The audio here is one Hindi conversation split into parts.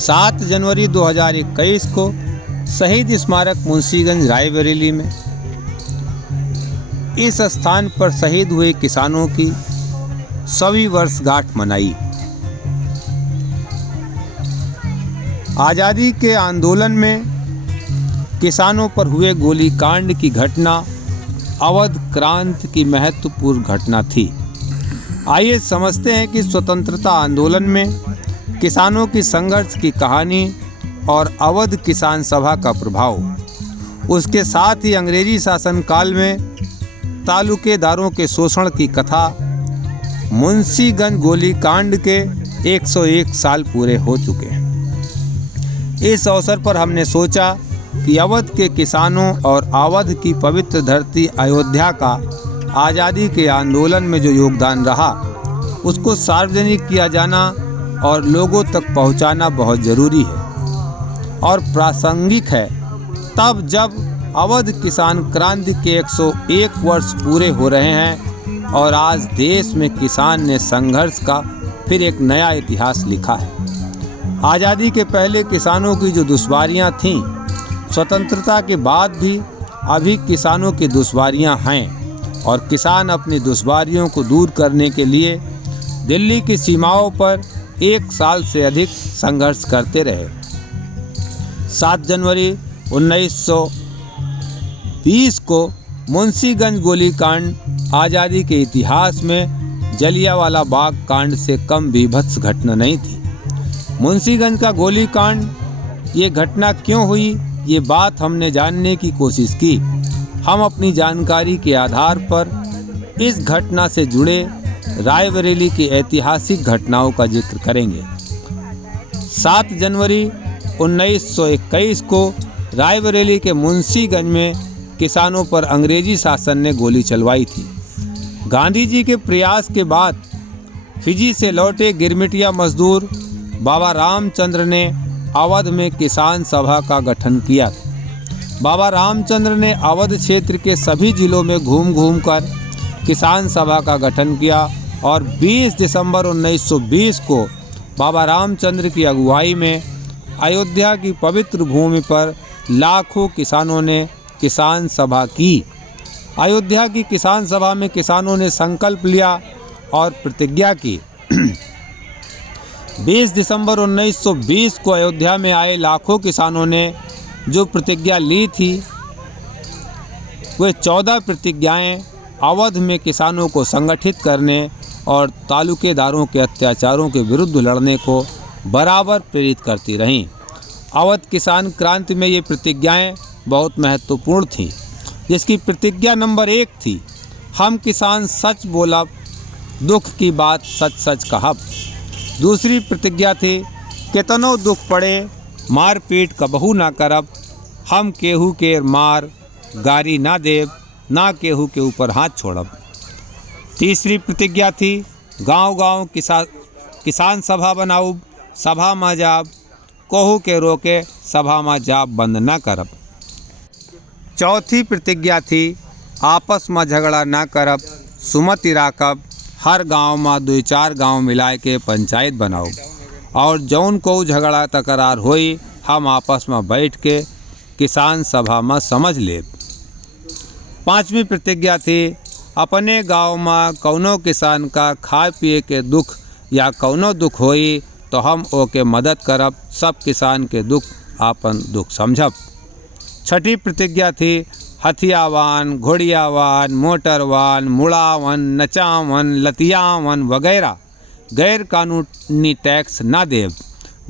7 जनवरी 2021 को शहीद स्मारक मुंशीगंज रायबरेली में इस स्थान पर शहीद हुए किसानों की 100वीं वर्षगांठ मनाई। आज़ादी के आंदोलन में किसानों पर हुए गोलीकांड की घटना अवध क्रांति की महत्वपूर्ण घटना थी। आइए समझते हैं कि स्वतंत्रता आंदोलन में किसानों की संघर्ष की कहानी और अवध किसान सभा का प्रभाव। उसके साथ ही अंग्रेजी शासनकाल में तालुकेदारों के शोषण की कथा। मुंशीगंज गोलीकांड के 101 साल पूरे हो चुके हैं। इस अवसर पर हमने सोचा कि अवध के किसानों और अवध की पवित्र धरती अयोध्या का आज़ादी के आंदोलन में जो योगदान रहा उसको सार्वजनिक किया जाना और लोगों तक पहुंचाना बहुत ज़रूरी है और प्रासंगिक है। तब जब अवध किसान क्रांति के 101 वर्ष पूरे हो रहे हैं और आज देश में किसान ने संघर्ष का फिर एक नया इतिहास लिखा है। आज़ादी के पहले किसानों की जो दुश्वारियां थीं, स्वतंत्रता के बाद भी अभी किसानों की दुश्वारियां हैं और किसान अपनी दुश्वारियों को दूर करने के लिए दिल्ली की सीमाओं पर 1 साल से अधिक संघर्ष करते रहे। 7 जनवरी 1920 को मुंशीगंज गोलीकांड आज़ादी के इतिहास में जलियांवाला बाग कांड से कम बीभत्स घटना नहीं थी। मुंशीगंज का गोलीकांड ये घटना क्यों हुई, ये बात हमने जानने की कोशिश की। हम अपनी जानकारी के आधार पर इस घटना से जुड़े रायबरेली की ऐतिहासिक घटनाओं का जिक्र करेंगे। 7 जनवरी 1921 को रायबरेली के मुंशीगंज में किसानों पर अंग्रेजी शासन ने गोली चलवाई थी। गांधी जी के प्रयास के बाद फिजी से लौटे गिरमिटिया मजदूर बाबा रामचंद्र ने अवध में किसान सभा का गठन किया। बाबा रामचंद्र ने अवध क्षेत्र के सभी जिलों में घूम घूम कर किसान सभा का गठन किया और 20 दिसंबर 1920 को बाबा रामचंद्र की अगुवाई में अयोध्या की पवित्र भूमि पर लाखों किसानों ने किसान सभा की। अयोध्या की किसान सभा में किसानों ने संकल्प लिया और प्रतिज्ञा की। 20 दिसंबर 1920 को अयोध्या में आए लाखों किसानों ने जो प्रतिज्ञा ली थी वे 14 प्रतिज्ञाएं अवध में किसानों को संगठित करने और तालुकेदारों के अत्याचारों के विरुद्ध लड़ने को बराबर प्रेरित करती रहीं। अवध किसान क्रांति में ये प्रतिज्ञाएं बहुत महत्वपूर्ण थीं, जिसकी प्रतिज्ञा नंबर 1 थी, हम किसान सच बोलब, दुख की बात सच सच कहब। दूसरी प्रतिज्ञा थी, केतनो दुख पड़े मार पीट कबहू ना करब, हम केहू के मार गारी ना देव, ना केहू के ऊपर हाथ छोड़ब। तीसरी प्रतिज्ञा थी, गांव गांव किसान सभा बनाऊब, सभा में जाब, कोहू के रोके सभा में जाब बंद ना करब। चौथी प्रतिज्ञा थी, आपस में झगड़ा ना करब, सुमति राखब, हर गांव में 2-4 गांव मिलाए के पंचायत बनाऊब और जौन को झगड़ा तकरार होई हम आपस में बैठ के किसान सभा में समझ लेब। 5वीं प्रतिज्ञा थी, अपने गांव में कौनो किसान का खाए पिए के दुख या कौनो दुख होई तो हम ओके मदद करब, सब किसान के दुख आपन दुख समझब। 6ठी प्रतिज्ञा थी, हथियावान, घोड़ियावान, मोटरवान, मुड़ावन, नचावन, लतियावन वगैरह गैर कानूनी टैक्स ना देव,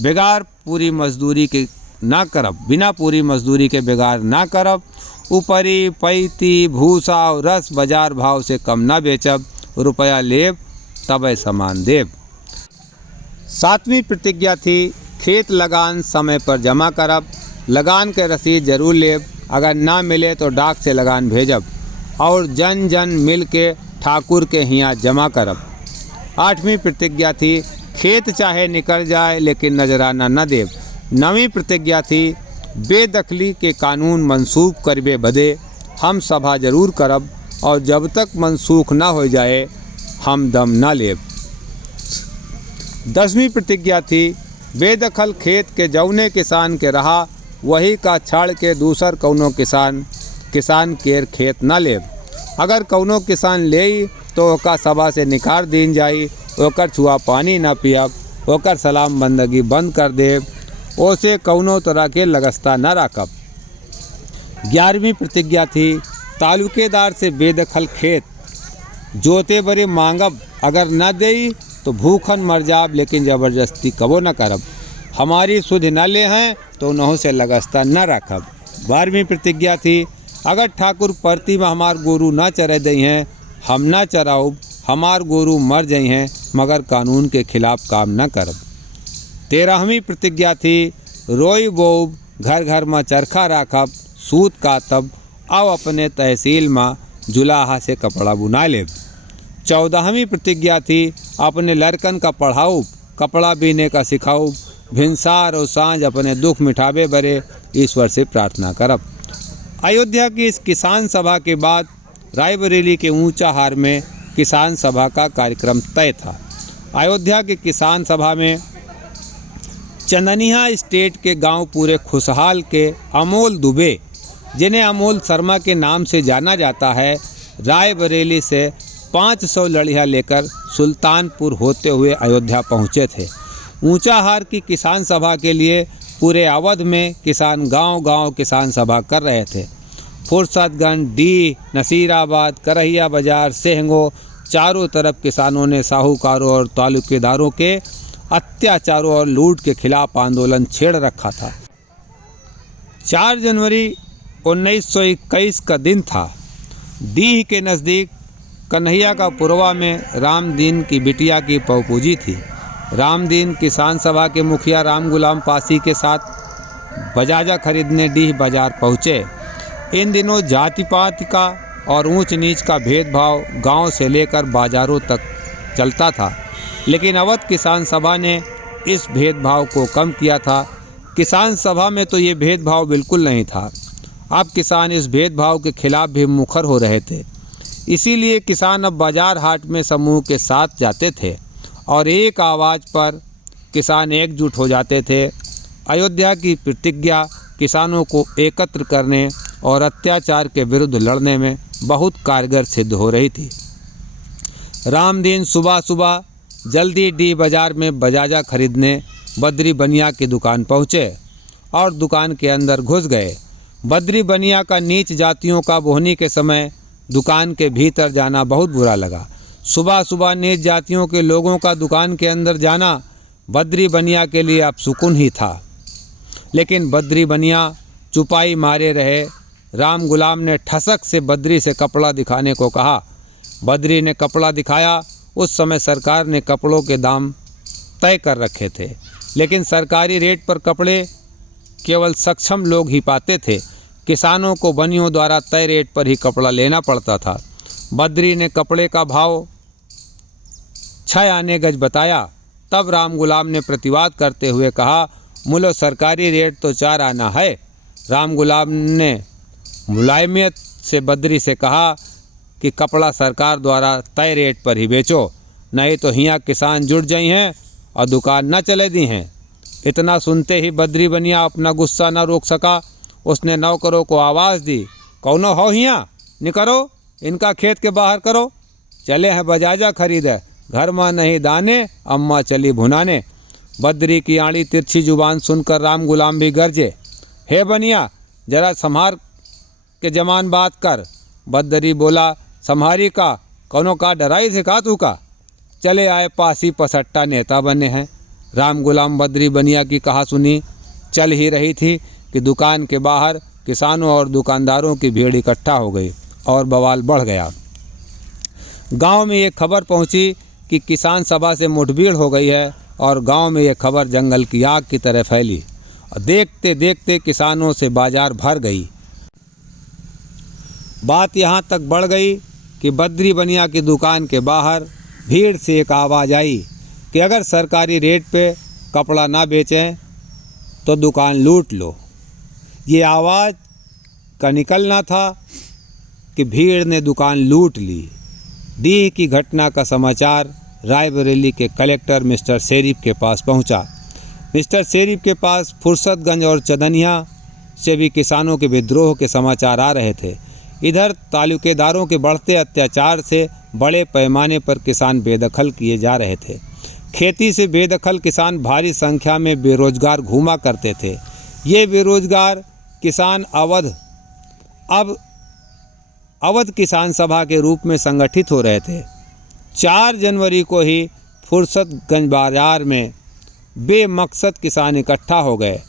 बेगार पूरी मजदूरी के ना करब, बिना पूरी मजदूरी के बेगार ना करब, ऊपरी पैती भूसा और रस बाजार भाव से कम ना बेचब, रुपया लेब तबे सामान देब। 7वीं प्रतिज्ञा थी, खेत लगान समय पर जमा करब, लगान के रसीद जरूर लेब, अगर ना मिले तो डाक से लगान भेजब और जन जन मिल के ठाकुर के हियाँ जमा करब। 8वीं प्रतिज्ञा थी, खेत चाहे निकल जाए लेकिन नजराना न देव। 9वीं प्रतिज्ञा थी, बेदखली के कानून मनसूख करबे बदे हम सभा जरूर करब और जब तक मनसूख ना हो जाए हम दम ना लेब। 10वीं प्रतिज्ञा थी, बेदखल खेत के जौने किसान के रहा, वही का छाड़ के दूसर कौनो किसान केर खेत न लेब। अगर कौनो किसान ले तो ओका सभा से निकाल दीन जाई, ओकर छुआ पानी न पियब, ओकर सलाम बंदगी बंद कर देब, ओसे कौनो तरह के लगस्ता न राखब। 11वीं प्रतिज्ञा थी, तालुकेदार से बेदखल खेत जोते बरे मांगब, अगर न देई तो भूखन मर जाब, लेकिन ज़बरदस्ती कबो न करब। हमारी सुध न ले हैं तो उन्हों से लगस्ता न रखब। 12वीं प्रतिज्ञा थी, अगर ठाकुर परती में हमार गोरू न चरे दई हैं, हम न चराऊब, हमार गोरू मर जाई हैं, मगर कानून के खिलाफ काम न करब। 13वीं प्रतिज्ञा थी, रोई बोब, घर घर में चरखा राखब, सूत कातब, आओ अपने तहसील में जुलाहा से कपड़ा बुना लेब। 14वीं प्रतिज्ञा थी, अपने लड़कन का पढ़ाऊब, कपड़ा बीने का सिखाऊब, भिनसार और सांझ अपने दुख मिटावे बरे ईश्वर से प्रार्थना करब। अयोध्या की इस किसान सभा के बाद रायबरेली के ऊंचाहार में किसान सभा का कार्यक्रम तय था। अयोध्या के किसान सभा में चंदनिया स्टेट के गांव पूरे खुशहाल के अमोल दुबे, जिन्हें अमोल शर्मा के नाम से जाना जाता है, रायबरेली से 500 लड़ियाँ लेकर सुल्तानपुर होते हुए अयोध्या पहुँचे थे। ऊंचाहार की किसान सभा के लिए पूरे अवध में किसान गांव-गांव किसान सभा कर रहे थे। फुर्सतगंज, डी, नसीराबाद, करहिया बाजार, सेहंगो, चारों तरफ किसानों ने साहूकारों और तालुकेदारों के अत्याचारों और लूट के खिलाफ आंदोलन छेड़ रखा था। 4 जनवरी 1921 का दिन था। डीह के नज़दीक कन्हैया का पुरवा में रामदीन की बिटिया की पौपूजी थी। रामदीन किसान सभा के मुखिया राम गुलाम पासी के साथ बजाजा खरीदने डीह बाजार पहुँचे। इन दिनों जाति पाति का और ऊंच नीच का भेदभाव गांव से लेकर बाजारों तक चलता था, लेकिन अवध किसान सभा ने इस भेदभाव को कम किया था। किसान सभा में तो ये भेदभाव बिल्कुल नहीं था। अब किसान इस भेदभाव के खिलाफ भी मुखर हो रहे थे। इसीलिए किसान अब बाजार हाट में समूह के साथ जाते थे और एक आवाज़ पर किसान एकजुट हो जाते थे। अयोध्या की प्रतिज्ञा किसानों को एकत्र करने और अत्याचार के विरुद्ध लड़ने में बहुत कारगर सिद्ध हो रही थी। रामदीन सुबह सुबह जल्दी डी बाज़ार में बजाजा खरीदने बद्री बनिया की दुकान पहुँचे और दुकान के अंदर घुस गए। बद्री बनिया का नीच जातियों का बोहनी के समय दुकान के भीतर जाना बहुत बुरा लगा। सुबह सुबह नीच जातियों के लोगों का दुकान के अंदर जाना बद्री बनिया के लिए अपसुकून ही था, लेकिन बद्री बनिया चुपाई मारे रहे। राम गुलाम ने ठसक से बद्री से कपड़ा दिखाने को कहा। बद्री ने कपड़ा दिखाया। उस समय सरकार ने कपड़ों के दाम तय कर रखे थे, लेकिन सरकारी रेट पर कपड़े केवल सक्षम लोग ही पाते थे। किसानों को बनियों द्वारा तय रेट पर ही कपड़ा लेना पड़ता था। बद्री ने कपड़े का भाव 6 आने गज बताया। तब राम गुलाम ने प्रतिवाद करते हुए कहा, मुलो सरकारी रेट तो 4 आना है। राम गुलाम ने मुलायमियत से बद्री से कहा कि कपड़ा सरकार द्वारा तय रेट पर ही बेचो, नहीं तो हियाँ किसान जुट जाई हैं और दुकान न चले दी हैं। इतना सुनते ही बद्री बनिया अपना गुस्सा न रोक सका। उसने नौकरों को आवाज़ दी, कौनो हो हियाँ, निकरो, इनका खेत के बाहर करो। चले हैं बजाजा खरीदे, घर में नहीं दाने, अम्मा चली भुनाने। बद्री की आड़ी तिरछी जुबान सुनकर राम गुलाम भी गरजे, हे बनिया, जरा संभार के जमान बात कर। बद्री बोला, संभारी का, कौनो का डराई से का तू का। चले आए पासी पसट्टा नेता बने हैं। राम गुलाम बद्री बनिया की कहा सुनी चल ही रही थी कि दुकान के बाहर किसानों और दुकानदारों की भीड़ इकट्ठा हो गई और बवाल बढ़ गया। गांव में ये खबर पहुंची कि किसान सभा से मुठभेड़ हो गई है और गांव में ये खबर जंगल की आग की तरह फैली और देखते देखते किसानों से बाजार भर गई। बात यहाँ तक बढ़ गई कि बद्री बनिया की दुकान के बाहर भीड़ से एक आवाज़ आई कि अगर सरकारी रेट पे कपड़ा ना बेचें तो दुकान लूट लो। ये आवाज़ का निकलना था कि भीड़ ने दुकान लूट ली। डीह की घटना का समाचार रायबरेली के कलेक्टर मिस्टर शेरिफ के पास पहुंचा। मिस्टर शेरीफ के पास फुर्सतगंज और चदनिया से भी किसानों के विद्रोह के समाचार आ रहे थे। इधर तालुकेदारों के बढ़ते अत्याचार से बड़े पैमाने पर किसान बेदखल किए जा रहे थे। खेती से बेदखल किसान भारी संख्या में बेरोजगार घूमा करते थे। ये बेरोजगार किसान अवध किसान सभा के रूप में संगठित हो रहे थे। 4 जनवरी को ही फुर्सतगंज बाजार में बेमकसद किसान इकट्ठा हो गए।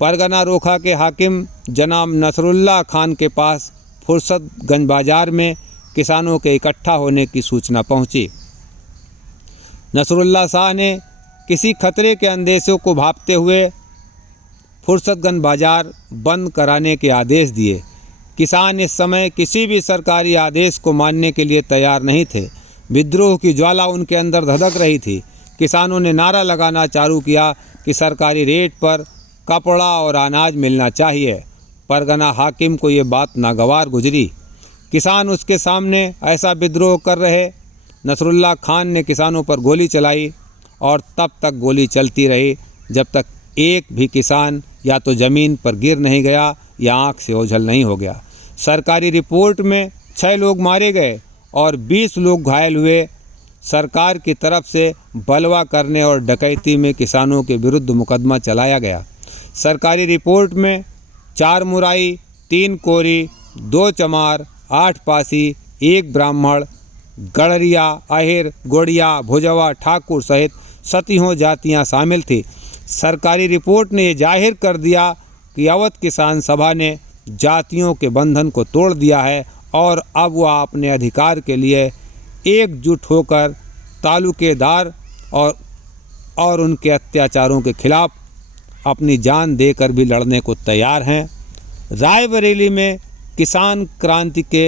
परगना रोखा के हाकिम जनाब नसरुल्लाह खान के पास फुर्सतगंज बाजार में किसानों के इकट्ठा होने की सूचना पहुंची। नसरुल्लाह शाह ने किसी खतरे के अंदेशों को भांपते हुए फुर्सतगंज बाजार बंद कराने के आदेश दिए। किसान इस समय किसी भी सरकारी आदेश को मानने के लिए तैयार नहीं थे। विद्रोह की ज्वाला उनके अंदर धधक रही थी। किसानों ने नारा लगाना चालू किया कि सरकारी रेट पर कपड़ा और अनाज मिलना चाहिए। परगना हाकिम को ये बात नागवार गुजरी। किसान उसके सामने ऐसा विद्रोह कर रहे। नसरुल्लाह खान ने किसानों पर गोली चलाई और तब तक गोली चलती रही जब तक एक भी किसान या तो ज़मीन पर गिर नहीं गया या आँख से ओझल नहीं हो गया। सरकारी रिपोर्ट में 6 लोग मारे गए और 20 लोग घायल हुए। सरकार की तरफ से बलवा करने और डकैती में किसानों के विरुद्ध मुकदमा चलाया गया। सरकारी रिपोर्ट में 4 मुराई, 3 कोरी, 2 चमार, 8 पासी, 1 ब्राह्मण, गड़रिया, अहिर, गोड़िया, भुजवा, ठाकुर सहित 7 जातियां शामिल थी। सरकारी रिपोर्ट ने यह जाहिर कर दिया कि अवध किसान सभा ने जातियों के बंधन को तोड़ दिया है और अब वह अपने अधिकार के लिए एकजुट होकर तालुकेदार और उनके अत्याचारों के खिलाफ अपनी जान देकर भी लड़ने को तैयार हैं। रायबरेली में किसान क्रांति के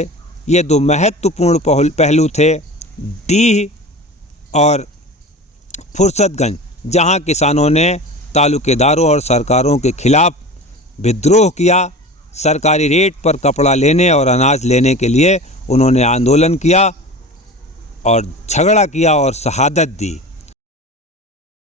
ये 2 महत्वपूर्ण पहलू थे, डीह और फुर्सतगंज, जहां किसानों ने तालुकेदारों और सरकारों के खिलाफ विद्रोह किया। सरकारी रेट पर कपड़ा लेने और अनाज लेने के लिए उन्होंने आंदोलन किया और झगड़ा किया और शहादत दी।